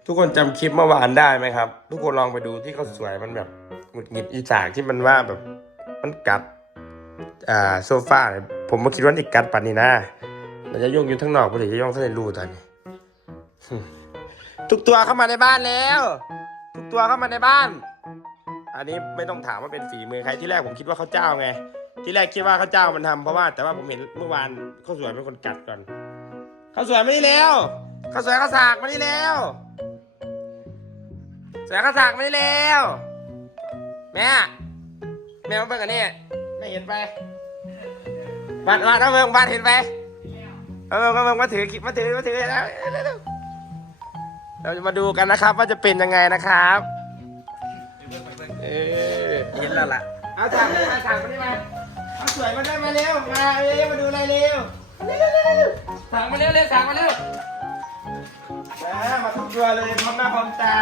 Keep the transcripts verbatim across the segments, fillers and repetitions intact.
ทุกคนจำคลิปเมื่อวานได้ไหมครับทุกคนลองไปดูที่เขาสวยมันแบบหงุดหงิดอีสากที่มันว่าแบบมันกัดอ่าโซฟาผมมาคิดว่านี่กัดปันนี่นะมันจะย่องอยู่ทั้งนอกหรือจะย่องข้างในรูตอนนี้ทุกตัวเข้ามาในบ้านแล้วทุกตัวเข้ามาในบ้านอันนี้ไม่ต้องถามว่าเป็นฝีมือใครที่แรกผมคิดว่าเขาเจ้าไงที่แรกคิดว่าเขาเจ้ามันทำเพราะว่าแต่ว่าผมเห็นเมื่อวานเขาสวยเป็นคนกัดก่อนเขาสวยมานี่แล้วเขาสวยเขาสากมานี่แล้วสวยเขาสากมานี่แล้วแม่แม่มาเบิ่งกันนี่ไม่เห็นไปบ้านบ้านเอาเบิ่งบ้านเห็นไปเอาเบิ่งเอาเบิ่งมาถือมาถือมาถือแล้วเราจะมาดูกันนะครับว่าจะเป็นยังไงนะครับเออเห็นแล้วล่ะเอาฉากมาฉากมานี่มาเอาสวยมาได้มาเร็วมาเร็วมาดูอะไรเร็วฉากมาเร็วเร็วฉากมาเร็วมาทุกตัวเลยพร้อมหน้าพร้อมตา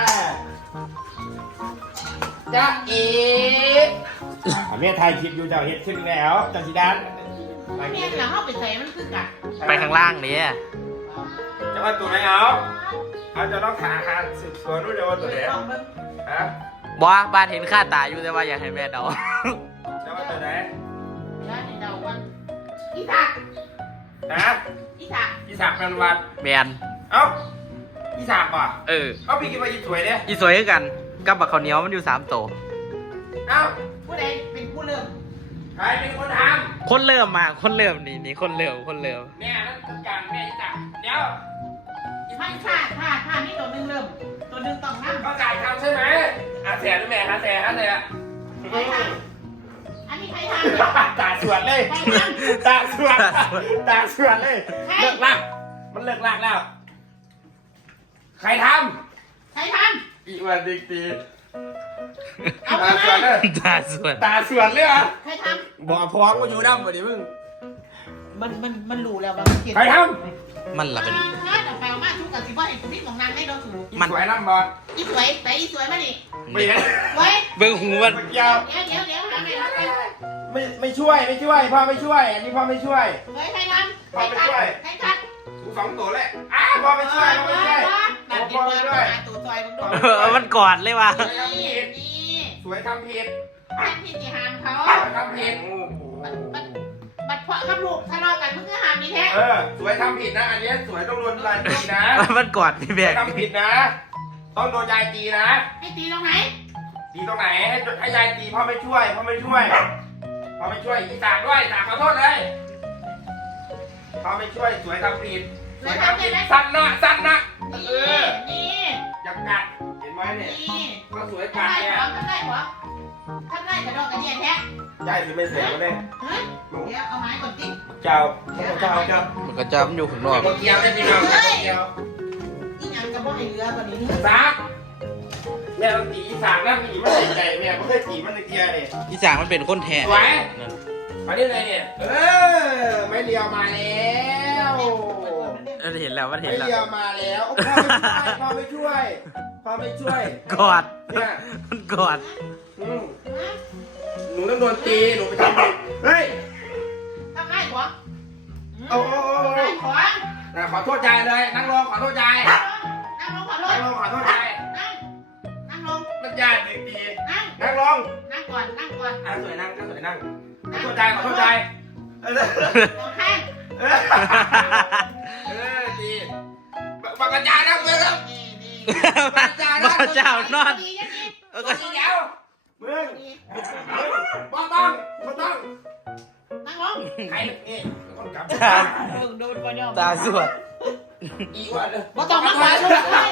จ้าเอ๋แม่ถ่ายคลิปอยู่เจ้าเฮ็ดขึ้นแล้วจันทิดานแม่หลังเข้าไปใส่มันคือกัดไปข้างล่างนี้จะว่าตัวไหนเอาเอาจะต้องหาหาสืบสวนรู้จะว่าตัวไหนฮะบอกว่าบ้านเห็นค่าตาอยู่แต่ว่าอยากให้แม่เดาจะว่าตัวไหนแล้วในเดาวันอีสักฮะอีสักอีสามพันวัตแมนเอ้าอีสามป่ะเออเอ้าพี่คิดว่าอีสวยเนี่ยอีสวยคือกันกับบักข้าวเหนียวมันอยู่สามโตวเอ้าผู้ใดเป็นผู้เริ่มใครเป็นคนทคนเริ่มมาคนเริ่มนี่นี่คนเริ่มคนเริ่มำแม่นั่นคือการแม่อีสามเดี๋ยวไม่พลาดพลาดพลาดนี่ตัวหนึงเริ่มตัวหนึงต้องนั่งเขาจ่ายทำใช่ไหมอาแสนหรือแม่อาแสนอาแสนใครทำอันนี้ใครทำเนี่ยตาสวนเลยใครทำตาสวนตาสวนเลยใครเลิกลากมันเลิกลากแล้ว ใครทใครทำอีวันดิกตีำเอาไปตาสวนไหมเลยตาสวยตาสวนเลยเหรอใครทบอกพ้องก็อยู่ดำบ่ดิมึงำมันมันมันรู้แล้วว่ามันเก็บใครทมันละเป็นถ้าเอาไปเอามาทุกกับสิบ่เห็นพี่ของนางให้เราถูกำอีสวยน้ำบอลอีสวยแต่อีสวยมาดิไม่เห็นไว้เบิ้งหูมันยาวเดี๋ยวเดี๋ยวเดี๋ยวทำไงทำไงไม่ไม่ช่วยไม่ช่วยพ่อไม่ช่วยอันนี้พ่อไม่ช่วยเฮ้ยใครทำใครคัดใครคัดกูสองตัวเลยอ้าพ่อไม่ช่วยพ่อไม่ช่วยนั่นกินเงินมาหาตัวซอยมึงด้วยเออมันกอดเลยว่ะนี่นี่สวยทำผิดท่านพี่จีหามเขาสวยทำผิดบัดบัดบัดเพาะกับลูกทะเลาะกันมึงก็หามนี่แท้เออสวยทำผิดนะอันนี้สวยต้องโดนลายตีนะมันกอดพี่สแบวยกทำผิดนะ ต้องโดนยายตีนะให้ตีตรงไหนตีตรงไหนให้ให้ยายตีพ่อไม่ช่วยพ่อไม่ช่วยพ่อไม่ช่วยอีสากด้วยสากขอโทษเลยพ่อไม่ช่วยสวยทำผิดสวยทำผิดสั้นนะสั้นนะเอนี่อนี่อย่ากัดเห็นไหมเนี่ยนี่ก็สวยทำกัดไรเนี่ยหัวทำไรหัวทำไรกระดองกระเดียนแท้ยายถือไม่เสียก็ได้เฮ้ยเดี๋ยวเอาไม้ก่อนสิเจ้าเจ้าเจ้ามันก็จะมันอยู่ข้างนอกเกี่ยวได้พี่น้องเกี่ยวนี่ยังจะบ่ให้เรือตัวนี้สากแม่ต้องตีสากนะมีมันใส่ใจแม่ไม่เคยตีมันตะเกียร์เนี่ยพี่จางมันเป็นคนแทนสวยมาได้เลยเนี่ยเออไม่เลียวมาแล้วมันเห็นแล้วมันเห็นไม่แล้วเลียวมาแล้วพ่อไม่ช่วยพ่อไม่ช่วยพ่อไม่ช่วยกอดเนี่ยมันกอดอืมหนูต้องโดนตีหนูไปทำผิดเฮ้ยทำไรหัวโอ้โหทำไรหัวขอโทษใจเลยนั่งลงขอโทษใจนั่งลงขอโทษนั่งลงขอโทษใจนั่งนั่งลงมันยากจริงนั่งๆนั่งลงนั่งก่อนนั่งก่อนอ่ะสวยนั่งสวยนั่งขอโทษใจขอโทษใจเออสองข้างเออเออดีปากกาจานั่งเลยครับนี่นี่บักเจ้านอนดียังดีเออก็ก็สีเขียวมึงบ้าบ้างบ้าบ้างนั่งลงใครนี่คนกลับมึงโดนปะเนี่ยตาสวดอีกว่าเลยบ่ต้องมาขวาลูกเลย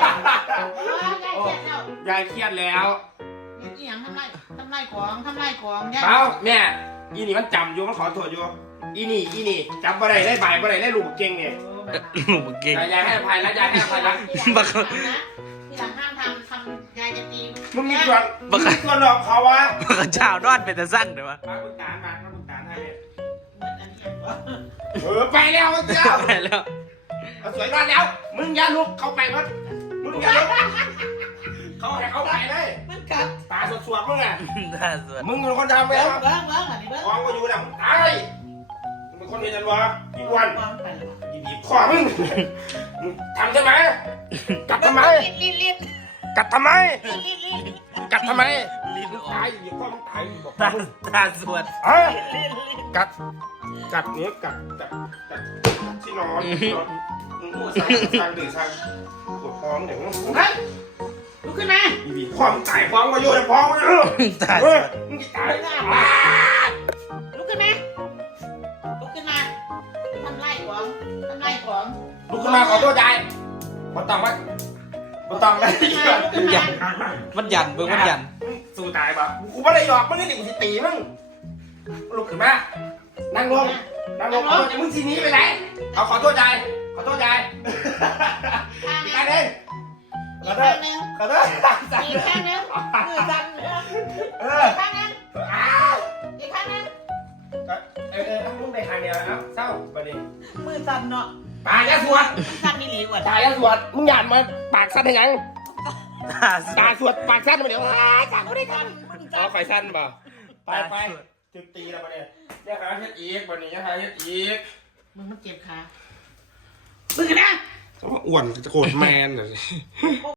ยายเครียดแล้วยายเครียดแล้วนี่อีหยังทำไรทำไรของทำไรของยายเอ้าแม่อีนี่มันจำอยู่มันขอโทษอยู่อีนี่อีนี่จำบ่ได้ได้ใบบ่ได้ได้ลูกเก่งเนี่ยหนูเก่งยายให้อภัยแล้วยายให้อภัยแล้วบักทีหลังห้ามทำทำยายจะตีมึงมีส่วนมึงมีส่วนหลอกเขาวะบักเจ้านอนเป็นแต่สั่งเดี๋ยววะมาคุณตามามาคุณตาให้เนี่ยเหมือนอันนี้วะเออไปแล้วเจ้าไปแล้วเอาสวยนอนแล้ว มึงอย่าลุกเข้าไปมั้งมึงอย่าลุกเขาให้เขาไปเลยมันกัดตาสวดๆมึงอ่ะตาสวดมึงเป็นคนทำไปเบิ้งแล้วเบิ้งเบิ้งอันนี้เบิ้งฟองก็อยู่แล้วมึงตายมึงเป็นคนเรียนวะอีกวันวางไปเลยอีบีบคอมึงทำใช่ไหมกัดทำไมลิ้นลิ้นกัดทำไมลิ้นลิ้นลิ้นกัดทำไมลิ้นออตายกอยู่พ่อมึงตายอยู่บอกตาตาสวดเอ้ยกัดกัดเนี้ยกัดกัดกัดที่นอนที่นอนมึงโอ้สร้างสร้างดื้อสร้างปวดท้องเดี๋ยวมึงเฮ้ยลุกขึ้นมาอีบีความตายความมาโยนฟ้องมาอยู่ตาสเฮ้ยวดมึงจะตายอ่ะลุกขึ้นมาลุกขึ้นมาทำไรของทำไรของลุกขึ้นมาขอโทษยายมาต้องไว้มาต้องเลยยันมันยันเบิ่งมันยันสู้ตายปะกูไม่ได้หยอกมึงนี่ดิกูจะตีมึงลุกขึ้นมานั่งลงนั่งลงขอโทษมึงทีนี้ไปไหนเอาขอโทษยายขอโทษยายข้างอีนึกอันงหนึงอีกข้างนึงขอโทษอีกข้างนึงมือสั่นเอออีกข้างนึงอ้าวอีกข้างนึงเออเออมึงไปทางเดียวแล้วเศร้าประเด็นมือสั่นเนาะปากยาสวดสั่นนี่หลีกว่าตายยาสวดมึงหยาดมาปากสั้นให้ยังตาสวตาดสวดปากสั้นมาเดี๋ยวอ้าจับกูได้กันมืออ๋อสั่นไฟสั้นป่ะไปไปถึงตีแล้วประเด็นเนี่ยหาเฮ็ดอีกประเด็นเนี่ยหาเฮ็ดอีกมึงมันเจ็บขามึงกันนะอ้วนจะโกรธแมนเลย